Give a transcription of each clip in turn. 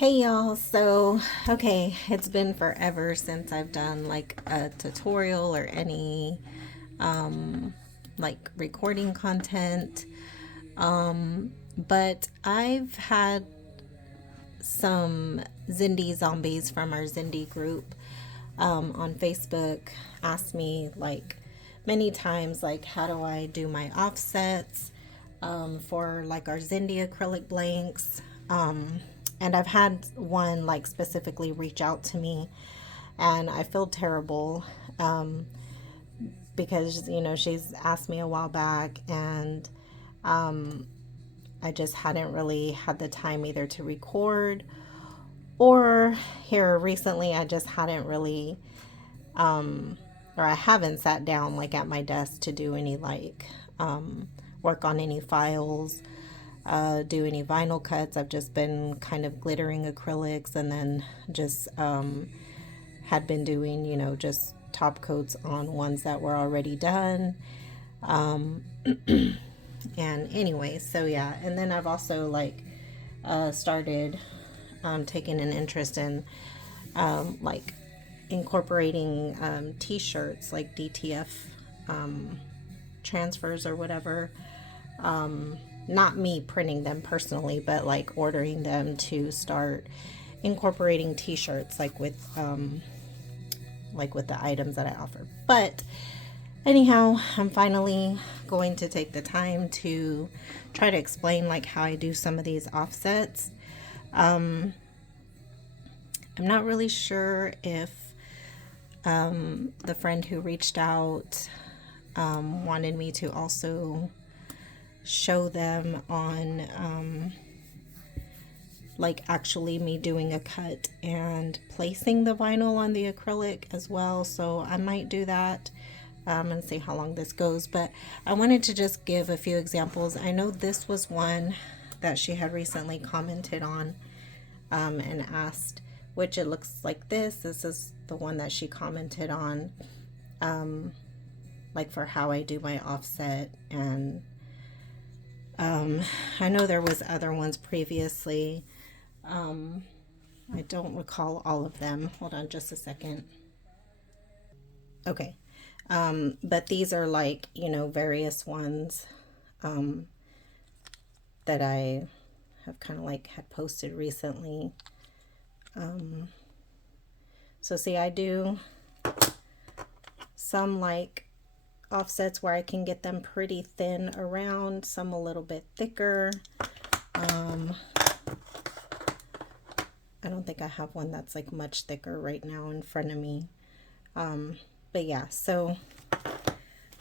Hey y'all, so okay, it's been forever since I've done like a tutorial or any like recording content. But I've had some Zindee zombies from our Zindee group on Facebook ask me like many times like how do I do my offsets for like our Zindee acrylic blanks. And I've had one like specifically reach out to me, and I feel terrible because she's asked me a while back, and I just hadn't really had the time either to record, or here recently I just hadn't really or I haven't sat down like at my desk to do any like work on any files, do any vinyl cuts. I've just been kind of glittering acrylics, and then just had been doing, just top coats on ones that were already done. And anyway, so yeah, and then I've also like started taking an interest in like incorporating t-shirts like DTF transfers or whatever. Not me printing them personally, but like ordering them to start incorporating t-shirts like with the items that I offer. But anyhow, I'm finally going to take the time to try to explain like how I do some of these offsets. I'm not really sure if the friend who reached out wanted me to also show them on like actually me doing a cut and placing the vinyl on the acrylic as well. So I might do that and see how long this goes. But I wanted to just give a few examples. I know this was one that she had recently commented on and asked, which it looks like this. This is the one that she commented on, like for how I do my offset. And I know there was other ones previously. I don't recall all of them. Hold on just a second. Okay. But these are like, various ones that I have kind of like had posted recently. So see, I do some like offsets where I can get them pretty thin around, some a little bit thicker. I don't think I have one that's like much thicker right now in front of me. But yeah, so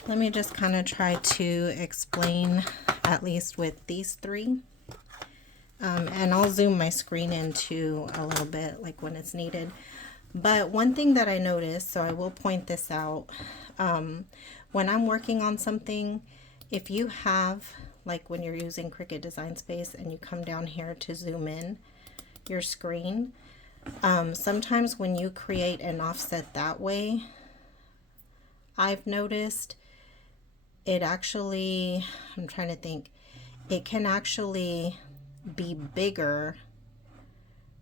let me just kind of try to explain at least with these three. And I'll zoom my screen into a little bit like when it's needed. But one thing that I noticed, so I will point this out, when I'm working on something, if you have, like when you're using Cricut Design Space and you come down here to zoom in your screen, sometimes when you create an offset that way, I've noticed it actually, I'm trying to think, it can actually be bigger,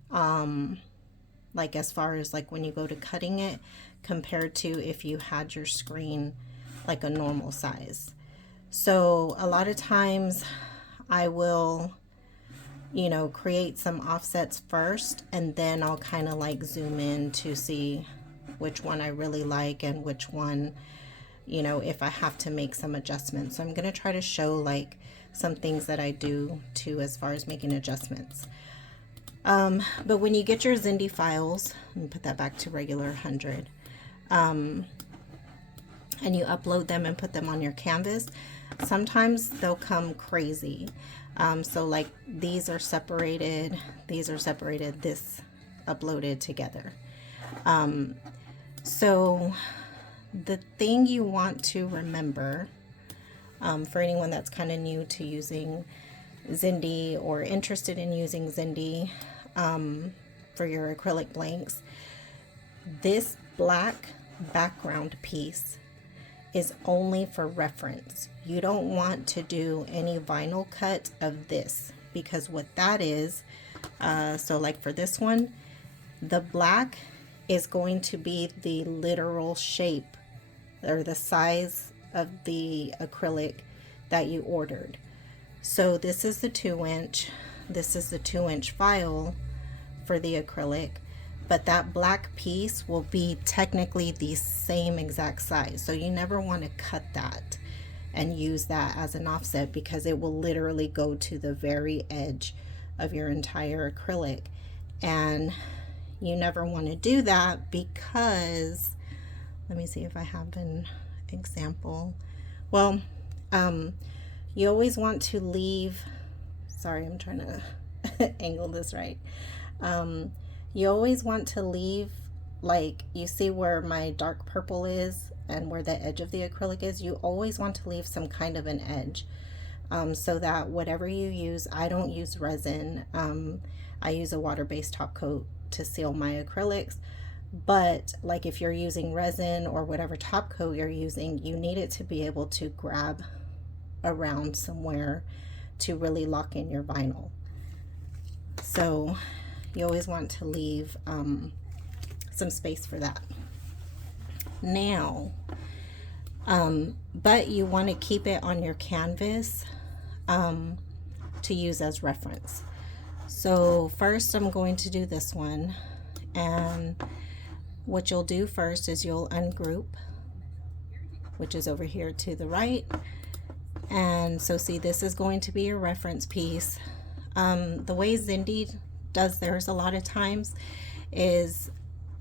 like as far as like when you go to cutting it, compared to if you had your screen like a normal size. So a lot of times I will, create some offsets first, and then I'll kind of like zoom in to see which one I really like and which one, if I have to make some adjustments. So I'm going to try to show like some things that I do too as far as making adjustments. But when you get your Zindee files, let me put that back to regular 100, and you upload them and put them on your canvas, sometimes they'll come crazy. So like these are separated, this uploaded together. So the thing you want to remember, for anyone that's kind of new to using Zindee or interested in using Zindee for your acrylic blanks, this black background piece is only for reference. You don't want to do any vinyl cut of this, because what that is, So like for this one, the black is going to be the literal shape or the size of the acrylic that you ordered. So this is the 2-inch, this is the 2-inch file for the acrylic, but that black piece will be technically the same exact size. So you never want to cut that and use that as an offset, because it will literally go to the very edge of your entire acrylic. And you never want to do that, because let me see if I have an example. Well, you always want to leave, sorry, I'm trying to angle this right. You always want to leave, like you see where my dark purple is and where the edge of the acrylic is, you always want to leave some kind of an edge, so that whatever you use, I don't use resin, I use a water-based top coat to seal my acrylics. But like if you're using resin or whatever top coat you're using, you need it to be able to grab around somewhere to really lock in your vinyl. So you always want to leave some space for that. Now, but you want to keep it on your canvas to use as reference. So first I'm going to do this one, and what you'll do first is you'll ungroup, which is over here to the right. And so see, this is going to be your reference piece. The way Zindee does theirs a lot of times is,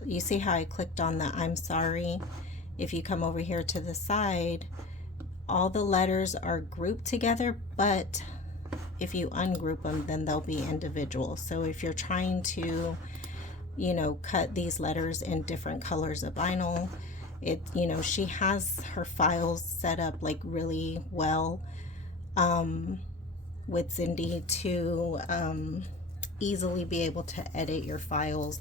you see how I clicked on the I'm sorry? If you come over here to the side, all the letters are grouped together, but if you ungroup them, then they'll be individual. So if you're trying to, you know, cut these letters in different colors of vinyl, it, you know, she has her files set up like really well with Zindee to easily be able to edit your files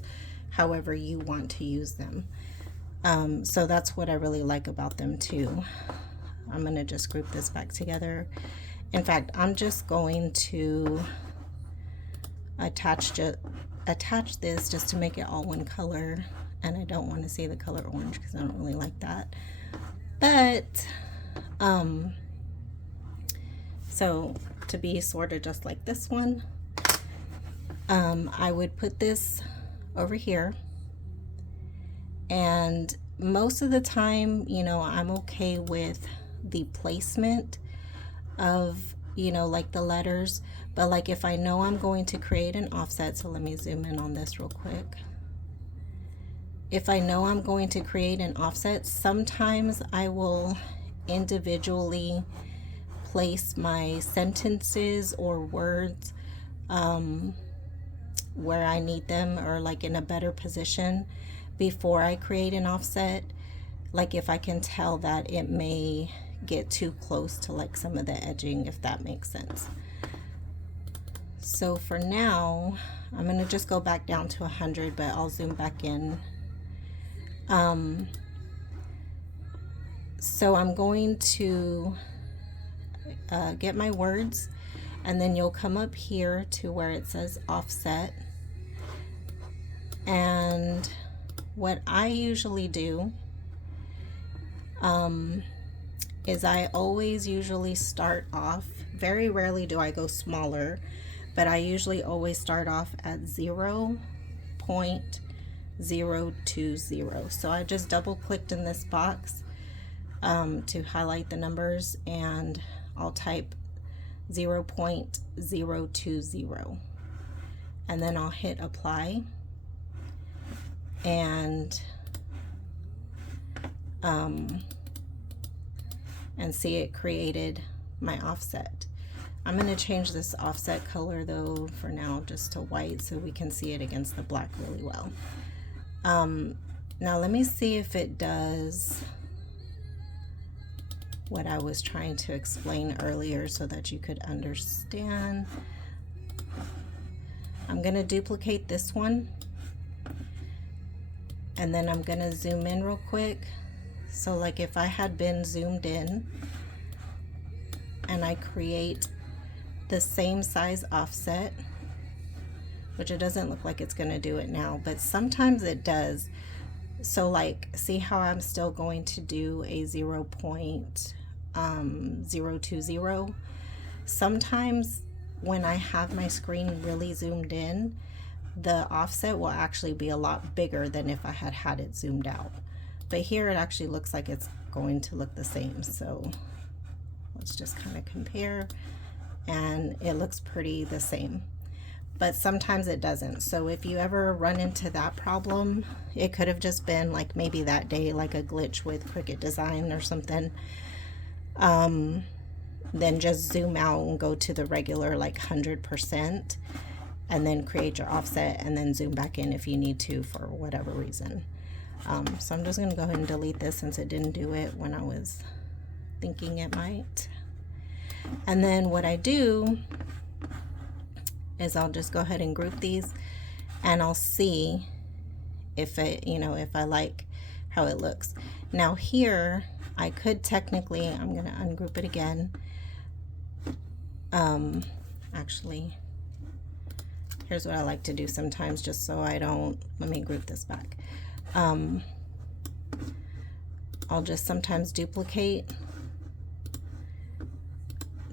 however you want to use them. So that's what I really like about them too. I'm gonna just group this back together. In fact, I'm just going to attach this just to make it all one color, and I don't want to see the color orange because I don't really like that. But so to be sort of just like this one, I would put this over here, and most of the time, you know, I'm okay with the placement of, you know, like the letters. But like if I know I'm going to create an offset, so let me zoom in on this real quick. If I know I'm going to create an offset, sometimes I will individually place my sentences or words where I need them, or like in a better position before I create an offset. Like if I can tell that it may get too close to like some of the edging, if that makes sense. So for now, I'm going to just go back down to 100, but I'll zoom back in. So I'm going to get my words, and then you'll come up here to where it says offset. And what I usually do is I always usually start off, very rarely do I go smaller, but I usually always start off at 0.020. So I just double clicked in this box to highlight the numbers, and I'll type 0.020, and then I'll hit apply, and see it created my offset. I'm going to change this offset color though for now just to white so we can see it against the black really well. Now let me see if it does what I was trying to explain earlier so that you could understand. I'm going to duplicate this one, and then I'm going to zoom in real quick. So like if I had been zoomed in and I create the same size offset, which it doesn't look like it's going to do it now, but sometimes it does. So like, see how I'm still going to do a 0.020. Sometimes when I have my screen really zoomed in, the offset will actually be a lot bigger than if I had had it zoomed out. But here it actually looks like it's going to look the same. So let's just kind of compare, and it looks pretty the same. But sometimes it doesn't. So if you ever run into that problem, it could have just been like maybe that day, like a glitch with Cricut Design or something. Then just zoom out and go to the regular like 100%, and then create your offset, and then zoom back in if you need to for whatever reason. So I'm just going to go ahead and delete this since it didn't do it when I was thinking it might. And then what I do is I'll just go ahead and group these, and I'll see if it, you know, if I like how it looks. Now here I could technically, I'm going to ungroup it again. Actually, here's what I like to do sometimes, just so I don't, let me group this back. I'll just sometimes duplicate,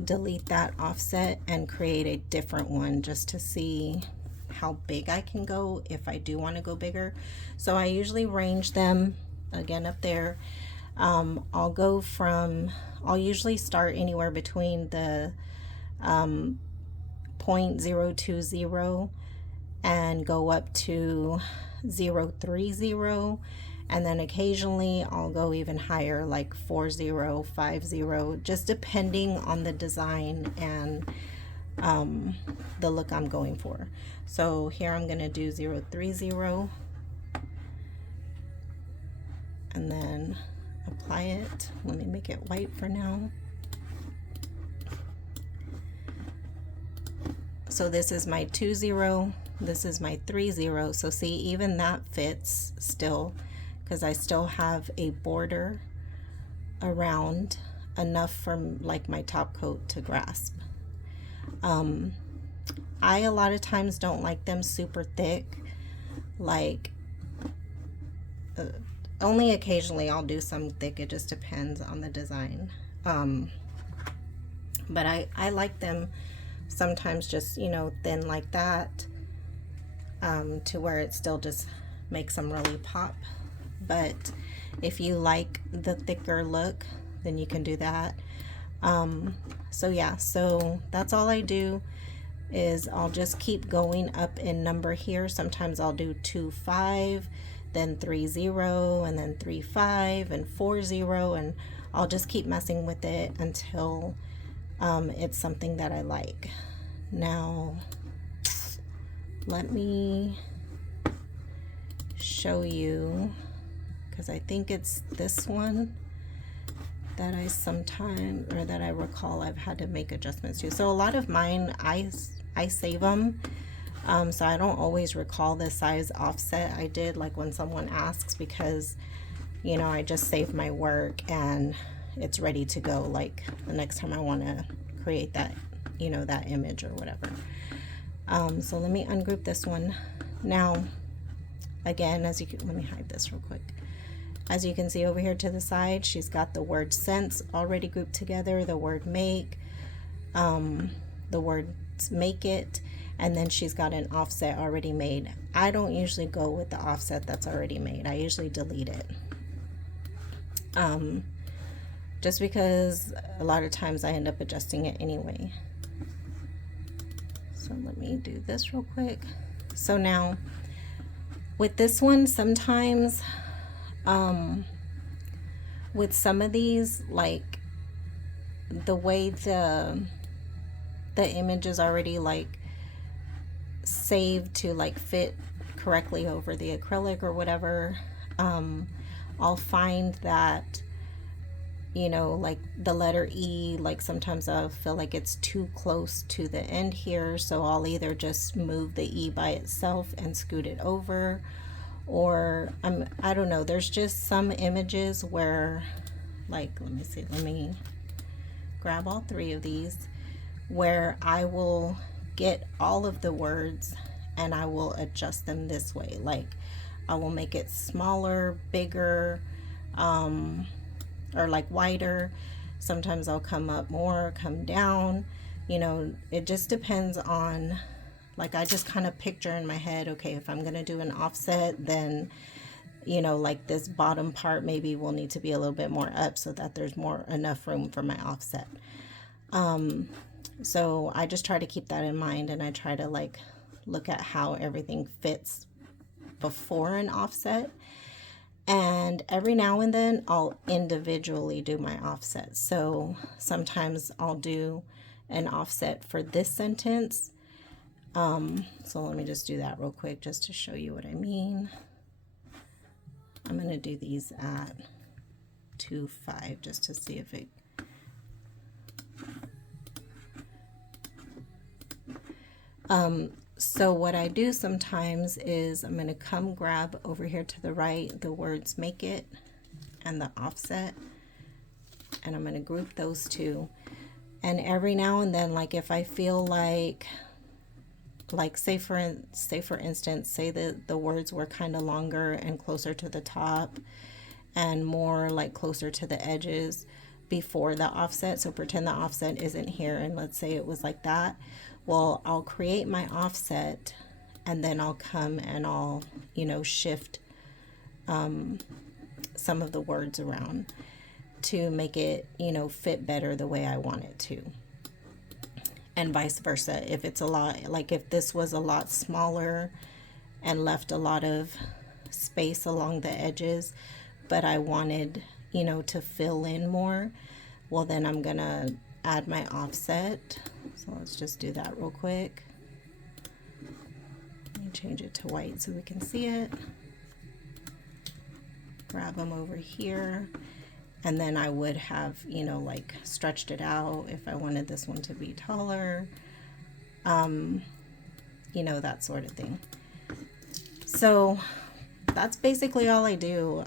delete that offset, and create a different one just to see how big I can go if I do want to go bigger. So I usually range them again up there. I'll usually start anywhere between the 0.020 and go up to 0.30, and then occasionally I'll go even higher, like 40, 50, just depending on the design and the look I'm going for. So here I'm going to do 0.30 and then apply it. Let me make it white for now. So this is my 20, this is my 30. So see, even that fits still, because I still have a border around enough for like my top coat to grasp. I a lot of times don't like them super thick, like only occasionally I'll do some thick, it just depends on the design. But I like them sometimes just, you know, thin like that, to where it still just makes them really pop. But if you like the thicker look, then you can do that. So yeah, so that's all I do, is I'll just keep going up in number here. Sometimes I'll do 2.5, then 3.0, and then 3.5 and 4.0, and I'll just keep messing with it until it's something that I like. Now let me show you, because I think it's this one that I sometimes, or that I recall I've had to make adjustments to. So a lot of mine, I save them, so I don't always recall the size offset I did, like when someone asks, because, you know, I just save my work and it's ready to go, like the next time I want to create that, you know, that image or whatever. So let me ungroup this one. Now, again, as you can, let me hide this real quick. As you can see over here to the side, she's got the word sense already grouped together, the word make, the word make it, and then she's got an offset already made. I don't usually go with the offset that's already made. I usually delete it. Just because a lot of times I end up adjusting it anyway. So let me do this real quick. So now with this one, sometimes with some of these, like the way the image is already like saved to like fit correctly over the acrylic or whatever, I'll find that, you know, like the letter E, like sometimes I'll feel like it's too close to the end here, so I'll either just move the E by itself and scoot it over, or I don't know, there's just some images where, like, let me see, let me grab all three of these, where I will get all of the words and I will adjust them this way. Like I will make it smaller, bigger, or like wider. Sometimes I'll come up more, come down. You know, it just depends on, like, I just kind of picture in my head, okay, if I'm going to do an offset, then, you know, like this bottom part maybe will need to be a little bit more up so that there's more enough room for my offset. So I just try to keep that in mind, and I try to like look at how everything fits before an offset. And every now and then I'll individually do my offset. So sometimes I'll do an offset for this sentence. So let me just do that real quick just to show you what I mean. I'm going to do these at 2.5 just to see if it so what I do sometimes is I'm going to come grab over here to the right the words make it and the offset, and I'm going to group those two. And every now and then, like if I feel like say for instance, say that the words were kind of longer and closer to the top and more like closer to the edges before the offset. So pretend the offset isn't here, and let's say it was like that. Well, I'll create my offset, and then I'll come and I'll, you know, shift some of the words around to make it, you know, fit better the way I want it to. And vice versa. If it's a lot, like if this was a lot smaller and left a lot of space along the edges, but I wanted, you know, to fill in more, well, then I'm gonna add my offset. So let's just do that real quick. Let me change it to white so we can see it. Grab them over here, and then I would have, you know, like stretched it out if I wanted this one to be taller, you know, that sort of thing. So that's basically all I do.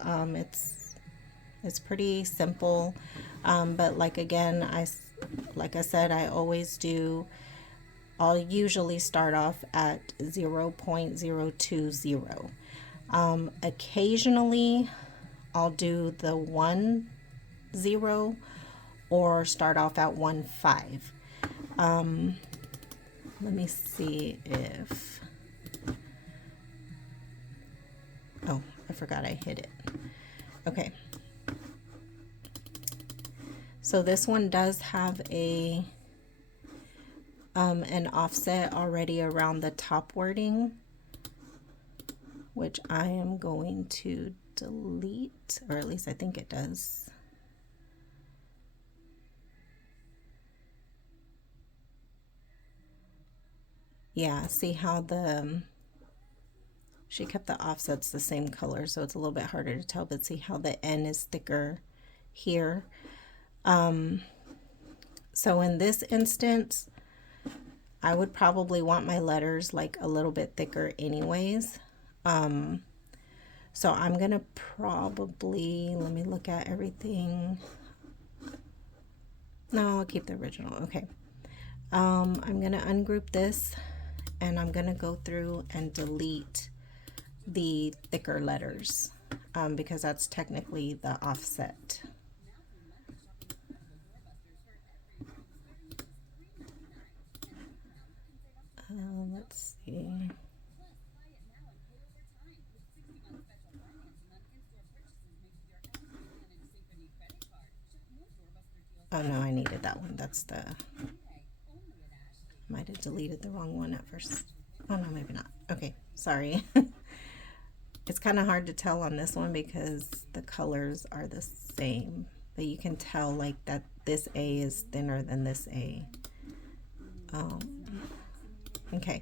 It's pretty simple, but like again, like I said, I'll usually start off at 0.020. Occasionally I'll do the 1 0 or start off at 1.5. Let me see if, oh, I forgot I hit it. Okay. So this one does have a an offset already around the top wording, which I am going to delete, or at least I think it does. Yeah, see how she kept the offsets the same color, so it's a little bit harder to tell, but see how the N is thicker here. So in this instance, I would probably want my letters like a little bit thicker anyways. So I'm gonna probably, let me look at everything. No, I'll keep the original. Okay. I'm gonna ungroup this, and I'm gonna go through and delete the thicker letters, because that's technically the offset. Let's see. Oh no, I needed that one. That's the, might have deleted the wrong one at first. Oh no, maybe not. Okay, sorry. It's kind of hard to tell on this one because the colors are the same, but you can tell like that this A is thinner than this A. Okay,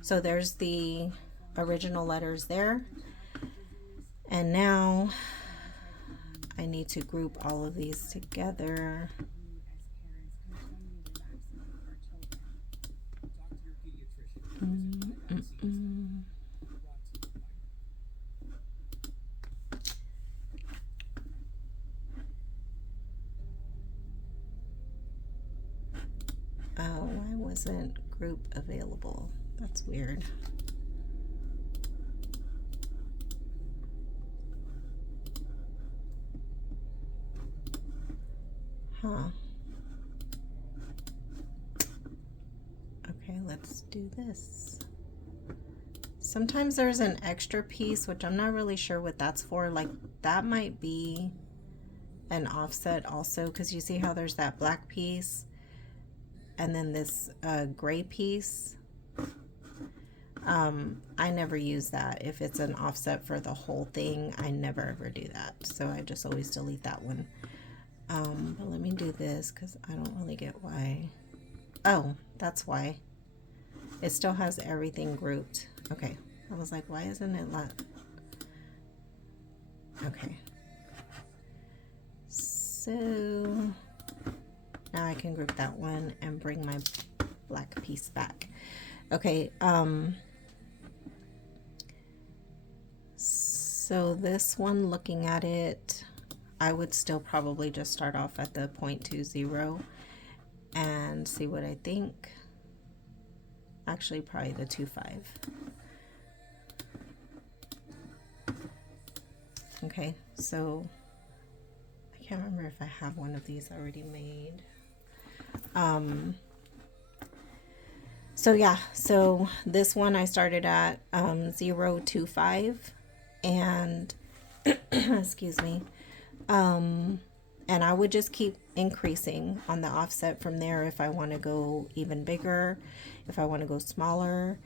so there's the original letters there, and now I need to group all of these together. Why wasn't group available? That's weird. Huh. Okay, let's do this. Sometimes there's an extra piece, which I'm not really sure what that's for. Like, that might be an offset also, because you see how there's that black piece and then this gray piece. I never use that. If it's an offset for the whole thing, I never ever do that. So I just always delete that one. But let me do this because I don't really get why. Oh, that's why. It still has everything grouped. Okay. I was like, why isn't it like... Okay. So now I can group that one and bring my black piece back. Okay. So this one, looking at it, I would still probably just start off at the 0.20 and see what I think. Actually, probably the 2.5. Okay, so I can't remember if I have one of these already made. So yeah, so this one I started at 0.25 and excuse me, and I would just keep increasing on the offset from there if I want to go even bigger, if I want to go smaller.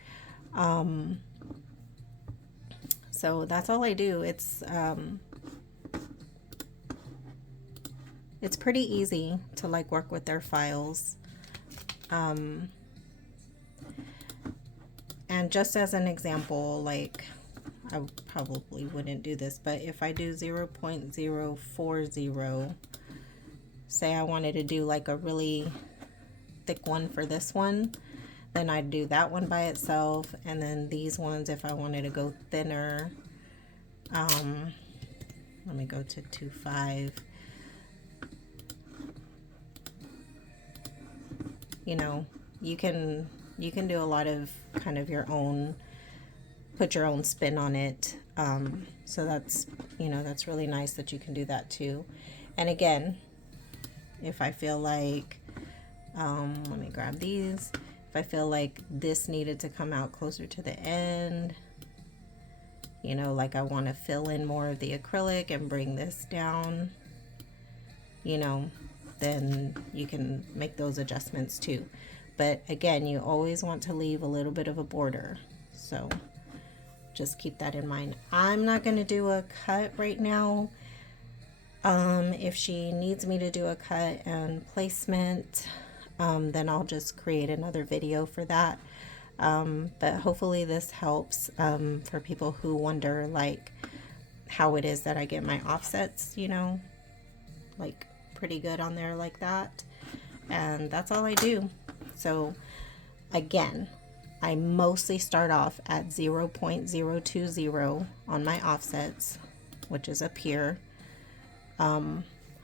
So that's all I do. It's pretty easy to like work with their files. And just as an example, like, I probably wouldn't do this, but if I do 0.040, say I wanted to do like a really thick one for this one, then I'd do that one by itself, and then these ones, if I wanted to go thinner, let me go to 2.5. You know, you can do a lot of kind of your own, put your own spin on it. So that's, you know, that's really nice that you can do that too. And again, if I feel like, let me grab these. If I feel like this needed to come out closer to the end, you know, like I want to fill in more of the acrylic and bring this down, you know, then you can make those adjustments too. But again, you always want to leave a little bit of a border. So just keep that in mind. I'm not going to do a cut right now. If she needs me to do a cut and placement, then I'll just create another video for that. But hopefully this helps for people who wonder like how it is that I get my offsets, you know, like pretty good on there like that. And that's all I do. So again, I mostly start off at 0.020 on my offsets, which is up here.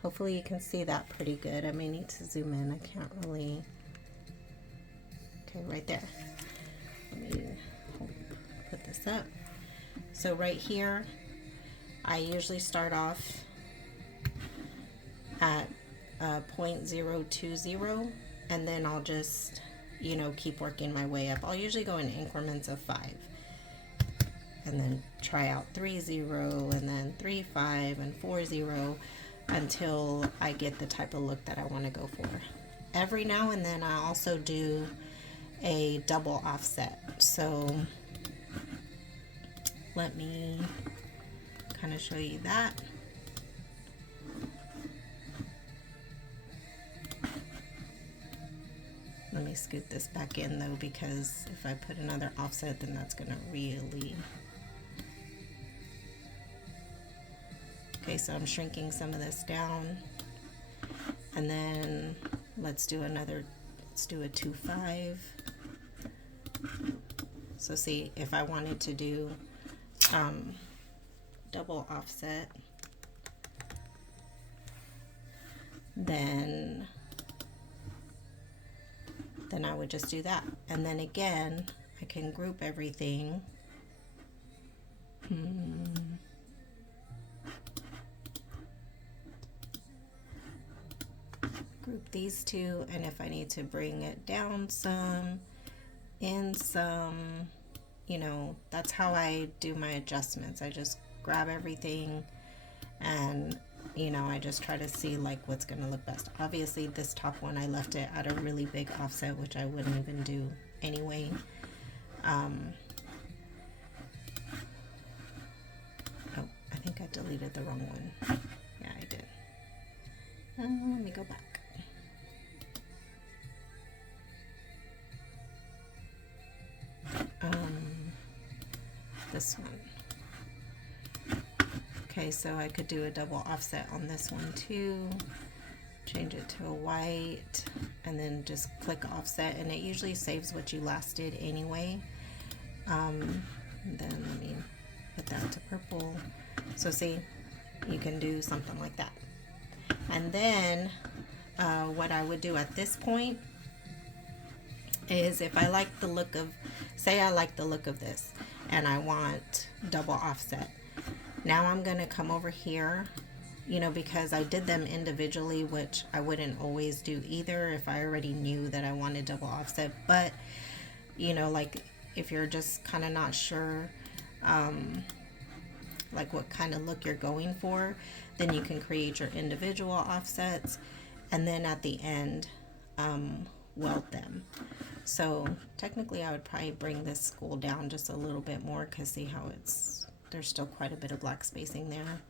Hopefully you can see that pretty good. I may need to zoom in. I can't really. Okay, right there. Let me put this up. So right here, I usually start off at 0.020, and then I'll just, you know, keep working my way up. I'll usually go in increments of 5, and then try out 3.0, and then 3.5, and 4.0 until I get the type of look that I want to go for. Every now and then I also do a double offset. So let me kind of show you that. Let me scoot this back in though, because if I put another offset, then that's gonna really... Okay, so I'm shrinking some of this down, and then let's do a 2.5. So see, if I wanted to do double offset, then I would just do that. And then again, I can group everything. group these two, and if I need to bring it down some, in some, you know, that's how I do my adjustments. I just grab everything and, you know, I just try to see like what's going to look best. Obviously this top one I left it at a really big offset, which I wouldn't even do anyway. Oh, I think I deleted the wrong one. Yeah, I did. Let me go back. This one. Okay, so I could do a double offset on this one too. Change it to a white and then just click offset, and it usually saves what you last did anyway. And then let me put that to purple. So see, you can do something like that. And then what I would do at this point is, if I like the look of, say I like the look of this and I want double offset, now I'm going to come over here, you know, because I did them individually, which I wouldn't always do either if I already knew that I wanted double offset. But, you know, like if you're just kind of not sure like what kind of look you're going for, then you can create your individual offsets and then at the end weld them. So technically I would probably bring this school down just a little bit more, because see how there's still quite a bit of black spacing there,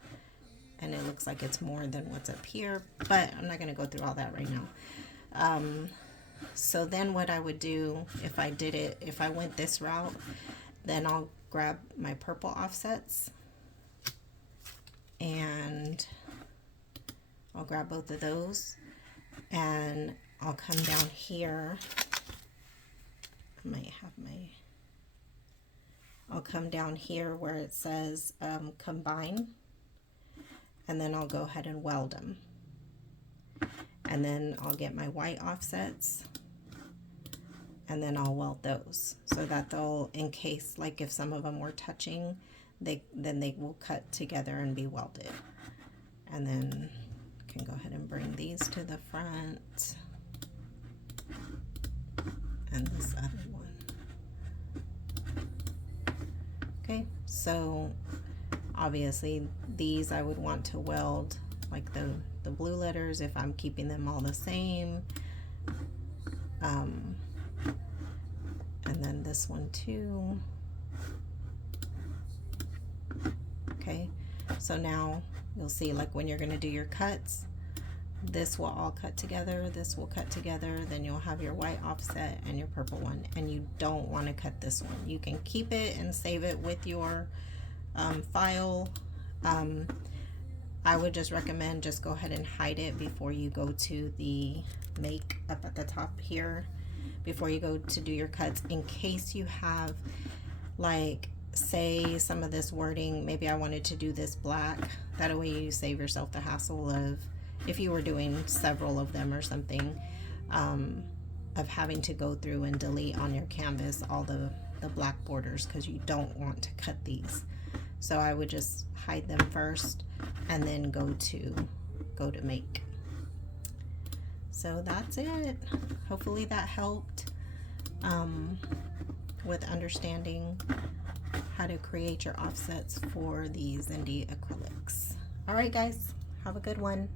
and it looks like it's more than what's up here, but I'm not going to go through all that right now. So then what I would do if I went this route, then I'll grab my purple offsets and I'll grab both of those, and I'll come down here. I'll come down here where it says combine, and then I'll go ahead and weld them. And then I'll get my white offsets and then I'll weld those so that they'll, in case like if some of them were touching, then they will cut together and be welded. And then I can go ahead and bring these to the front, and this other one. Okay, so obviously these I would want to weld like the blue letters if I'm keeping them all the same. And then this one too. Okay, so now you'll see like when you're going to do your cuts, this will all cut together, this will cut together, then you'll have your white offset and your purple one, and you don't want to cut this one. You can keep it and save it with your file. I would just recommend just go ahead and hide it before you go to the make up at the top here, before you go to do your cuts, in case you have, like, say some of this wording, maybe I wanted to do this black, that way you save yourself the hassle of, if you were doing several of them or something, of having to go through and delete on your canvas all the black borders, because you don't want to cut these. So I would just hide them first and then go to make. So that's it. Hopefully that helped with understanding how to create your offsets for the Zindee acrylics. All right guys, have a good one.